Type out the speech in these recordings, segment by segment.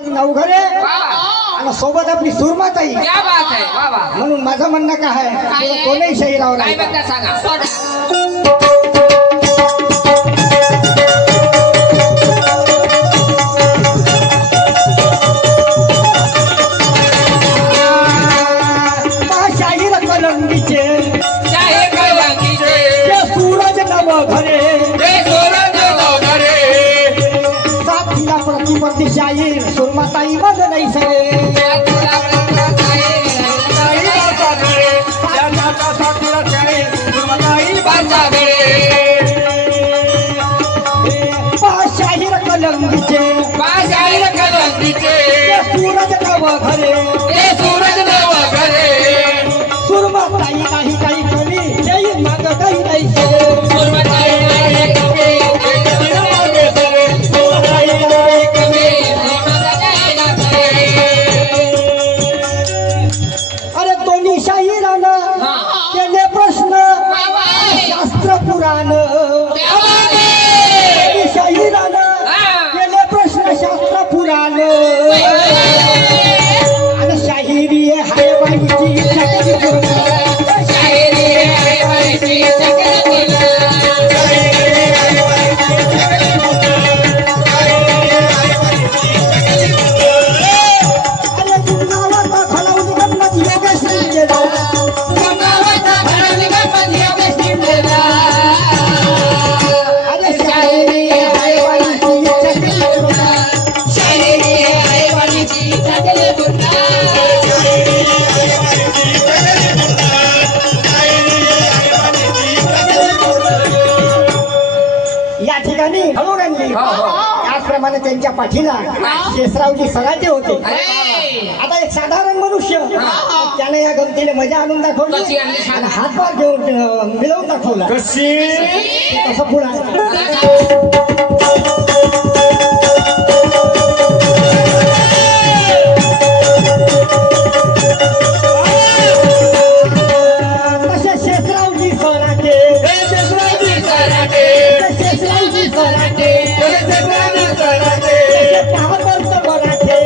नवघरे आणि सोबत आपली सुरमाताई. क्या बात है, वाह वाह. म्हणून माझं म्हणणं काय आहे, कोणीही शहीरावर काय नाही. म्हणता सांगा. शाहीर कलंगीचे शाहीर कलंगीचे ते सूरज नवघरे ते सूरज नवघरे साथीला प्रतिपत्ती शाहीर सुरमाताई मग नाही सरे. शाहीर कलंगीचे शाहीर कलंगीचे ते सूरज नवघरे ते सूरज नवघरे सुरमाताई नाही काही कमी जय माग काही नाही सरे. सुरमताई नाही कमी, मागे सरे. सुरमताई नाही कमी, नाही सरे. अरे दोन्ही शाहिरानं केले प्रश्न शास्त्र पुराण. दोन्ही शाहिरानं केले प्रश्न शास्त्र पुराण. आणि शाहिरी हाय बाईची चकली पूर्ण. शाहिरी आहे बाईची चक्र पूर्ण. अरे गुंगावर खळावून गंमत योगेश गेला. गंगावता भरली गंमत योगेश निंदेला. अरे शाहिरी हाय बाईची चकली पूर्ण. शाहिरी आहे बाईची चक्र पूर्ण. या ठिकाणी हळून आणली. त्याचप्रमाणे त्यांच्या पाठीला शेषरावजी सराटे होते. आता एक साधारण मनुष्य त्याने या गमतीने मजा आणून दाखवली कशी आणली सांग? आणि हातभार घेऊन मिळवून दाखवला. कसं पुढं तसे शेषरावजी सराटे शेषरावजी सराटे तसे महाभक्त मराठे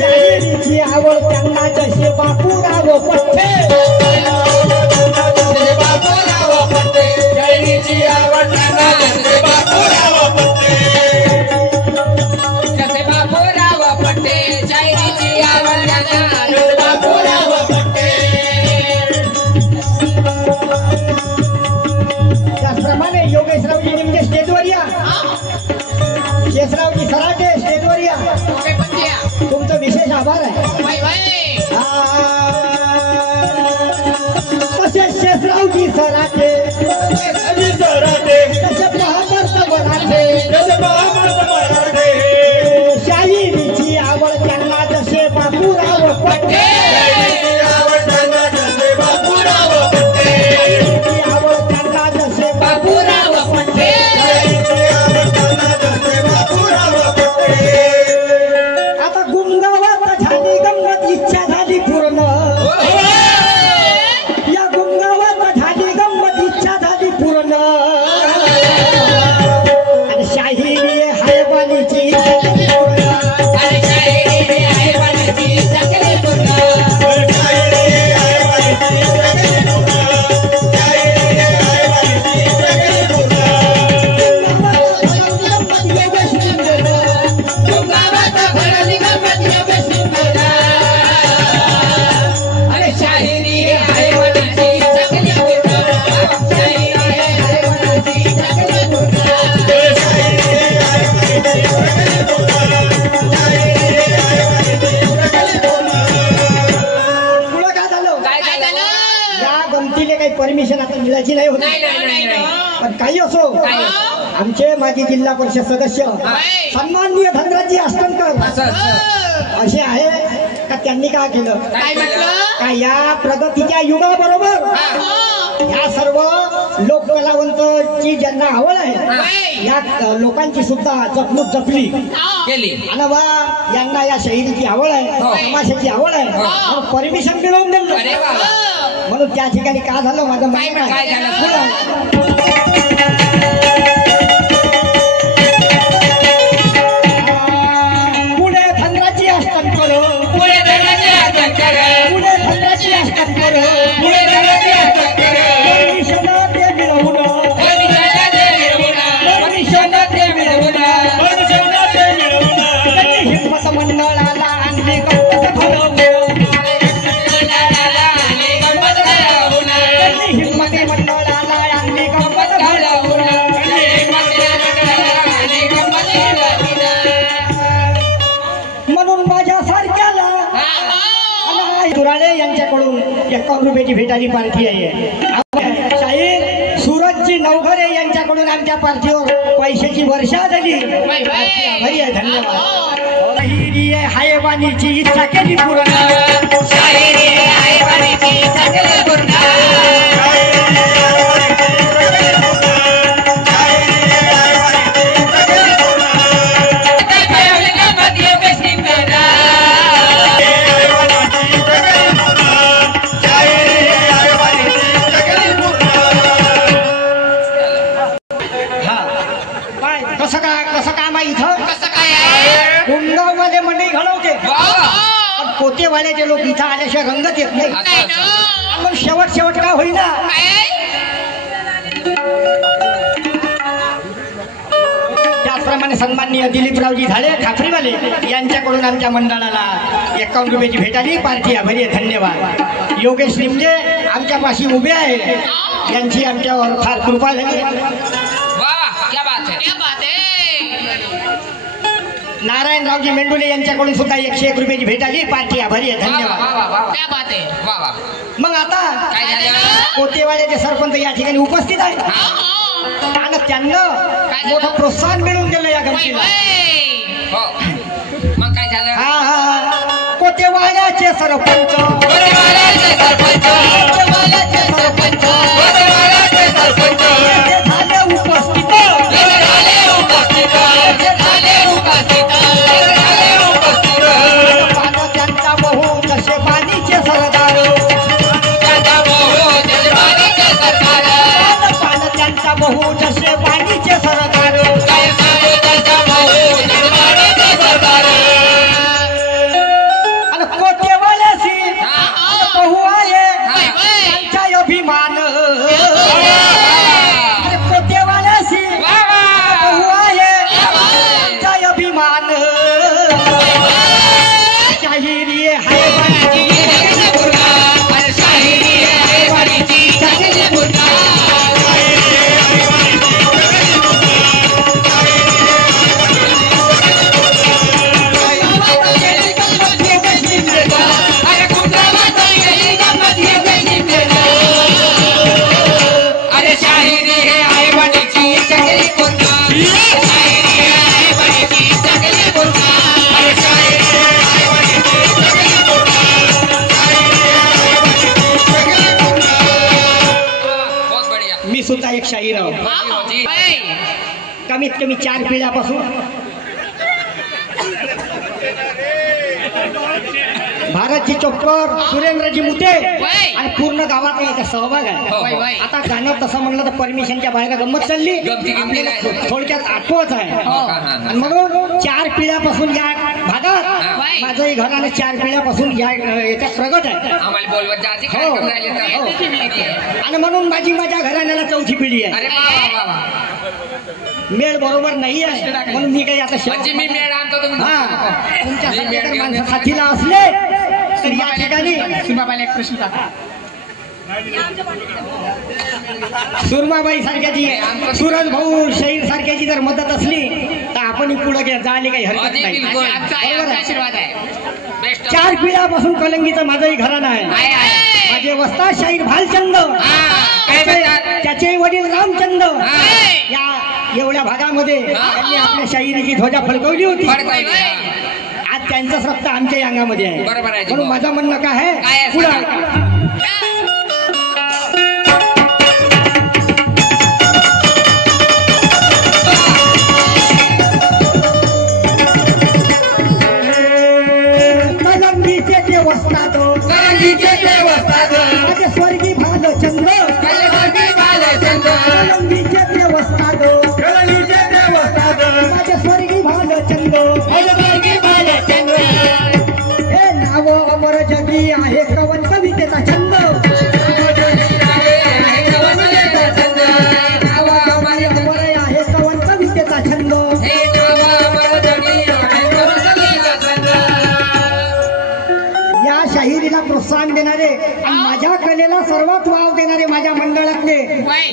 शाहिरीची आवड त्यांना जसे बापूराव पठ्ठे. जसे बापूराव पटेल शाहिरीची आवड त्यांना जसे बापूराव पटेल. त्याचप्रमाणे योगेशरावजी निमगे स्टेजवर या. शेषरावजी सराटे स्टेजवर या. तुमचं विशेष आभार आहे. तसे शेषरावजी सराटे तसे मराठे शाहिरीची आवड त्यांना जसे बापूराव पटेल. शाहिरीची आवड त्यांना जसे बापूराव पटेल. आता गुंगावात झाली गंमत इच्छा झाली पूर्ण. या गुंगावात झाली गंमत इच्छा झाली पूर्ण. आणि शाहिरी हाय बालीची चकली पूर्ण. अरे शाहिरी आहे बाईची चक्र पूर्ण. योगेश निंदेला. गंगावता भरली गंमत योगेश निंदेला. अरे शाहिरी आहे बाईची चक्र पूर्ण. शाहिरी आहे बाईची चक्र पूर्ण. पुढं काय झालं? काय झालं? या गमतीले काही परमिशन आता मिळायची नाही होती. नाही. पण काही असो काही आमचे माजी जिल्हा परिषद सदस्य सन्माननीय धनराजी अष्टनकर असं असे आहे का त्यांनी काय केलं काय म्हटलं? का या प्रगतीच्या युगाबरोबर या सर्व लोककलावंतची ज्यांना आवड आहे या लोकांची सुद्धा जपणूक जपली केली. आणि बा यांना या शैलीची आवड आहे तमाशाची आवड आहे परमिशन मिळवून दिलं. अरे वा. म्हणून त्या ठिकाणी काय झालं माझं काय झालं? पुढं 51 रुपयाची भेटाली पार्टी आहे. शाहीर सूरजची नवघरे यांच्याकडून आमच्या पार्टीवर पैशाची वर्षा झाली. आभारी आहे, धन्यवाद. शाहिरी हायवानीची इच्छा केली पूर्ण. शाहिरी हायवानीची इच्छा केली पूर्ण. कसं काम आहे इथं? कसं काय आहे? गुंगाव मध्ये मंडई घडवते, पण कोतेवाड्याचे लोक इथं आल्याशिवाय रंगत येत नाही. मग शेवट का होईना. त्याचप्रमाणे सन्माननीय दिलीपरावजी झाडे खापरीवाले यांच्याकडून आमच्या मंडळाला 51 रुपयाची भेटाली पार्टी. आभारी आहे, धन्यवाद. योगेश निमजे आमच्या पाशी उभे आहे, यांची आमच्यावर फार कृपा झाली. नारायणरावजी मेंडुले यांच्याकडून सुद्धा 101 रुपयाची भेटाली पार्टी. आभारी आहे, धन्यवाद. मग आता कोतेवाड्याचे सरपंच या ठिकाणी उपस्थित आहेत आणि त्यांना मोठं प्रोत्साहन मिळवून दिलं या गमतीला. मग काय झालं? हा, कोतेवाड्याचे सरपंच झाले उपस्थित. त्यांचा बहु जसे पाणीचे सरदार. त्यांचा बहु जसे पाणीचे सरदार. आणि कोतेवाड्याशी बहु आहे त्यांचा अभिमान. कोतेवाड्याशी बहु आहे त्यांचा अभिमान. शाहिरी हायवानीची सुद्धा एक शाहीर आहोत. कमीत कमी 4 पिढ्यापासून भारतजी चोपकर, सुरेंद्रजी मुते आणि पूर्ण गावात याचा सहभाग आहे. आता गाणं तसं म्हणलं तर परमिशनच्या बाहेर गंमत चालली, थोडक्यात आठवत आहे. आणि म्हणून 4 पिढ्यापासून या भागात माझंही घरानं 4 पिढ्यापासून याच्यात प्रगत आहे. आणि म्हणून माझ्या घराण्याला 4थी पिढी आहे. मेळ बरोबर नाही आहे म्हणून मी काही आता तुमच्या माणसं साथीला असले तर या ठिकाणी सुरमाबाई एक प्रश्न सुरमाबाई सारख्याची, सूरज भाऊ शाहीर सारख्याची जर मदत असली तर आपण पुढे जायला काही हरकत नाही. आशीर्वाद आहे. 4 पिढ्यापासून कलंगीचं माझंही घराणं आहे. माझे वस्ताद शाहीर भालचंद, त्याचे वडील रामचंद या एवढ्या भागामध्ये त्यांनी आपल्या शाहिरीची ध्वजा फडकवली होती. आज त्यांचंच रक्त आमच्या अंगामध्ये आहे. म्हणून माझं म्हणणं काय आहे, पुढे माझे स्वर्गी भालचंद्र, माझे स्वर्गी भालचंद्र, हे नाव अमर जगी आहे कवन कवितेचा छंद. नाव अमर आहे कवन कवितेचा छंद. या शाहिरीला प्रोत्साहन देणारे आणि माझ्या कलेला सर्वात वाव देणारे माझ्या मंडळातले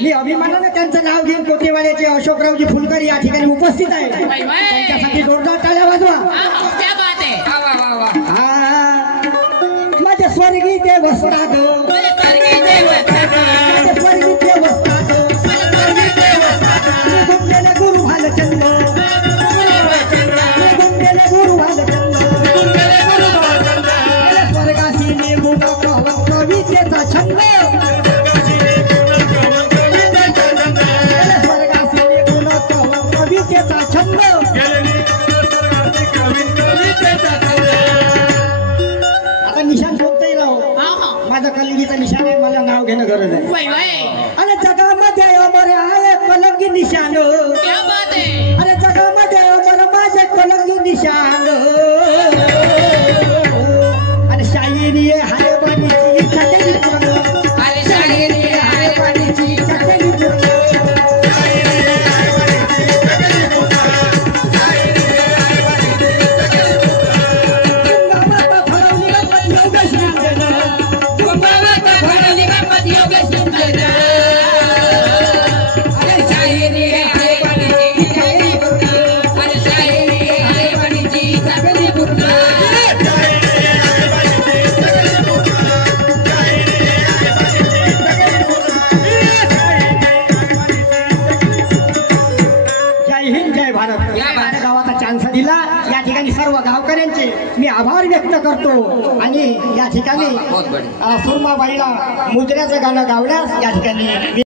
मी अभिमानाने त्यांचं नाव घेऊन कोतेवाड्याचे अशोकरावजी फुलकर या ठिकाणी उपस्थित आहे. त्यांच्यासाठी जोरदार टाळ्या वाजवा. माझे स्वर्गी ते वस्ताद, कवितेचा छंद आता निशाण शोधताय राव माझं कलगीचं निशाण आहे मला नाव घेणं गरज आहे अरे जगामध्ये अमर आहे कलंगी निशाण अरे जगामध्ये अमर माझे कलंगी निशाण अरे शायरी हाय बाणीची छाटेली पूर्ण अरे शायरी हाय बाणीची छाटेली पूर्ण या ठिकाणी सर्व गावकऱ्यांचे मी आभार व्यक्त करतो आणि या ठिकाणी सुरमाबाईला मुजऱ्याचं गाणं गावल्यास या ठिकाणी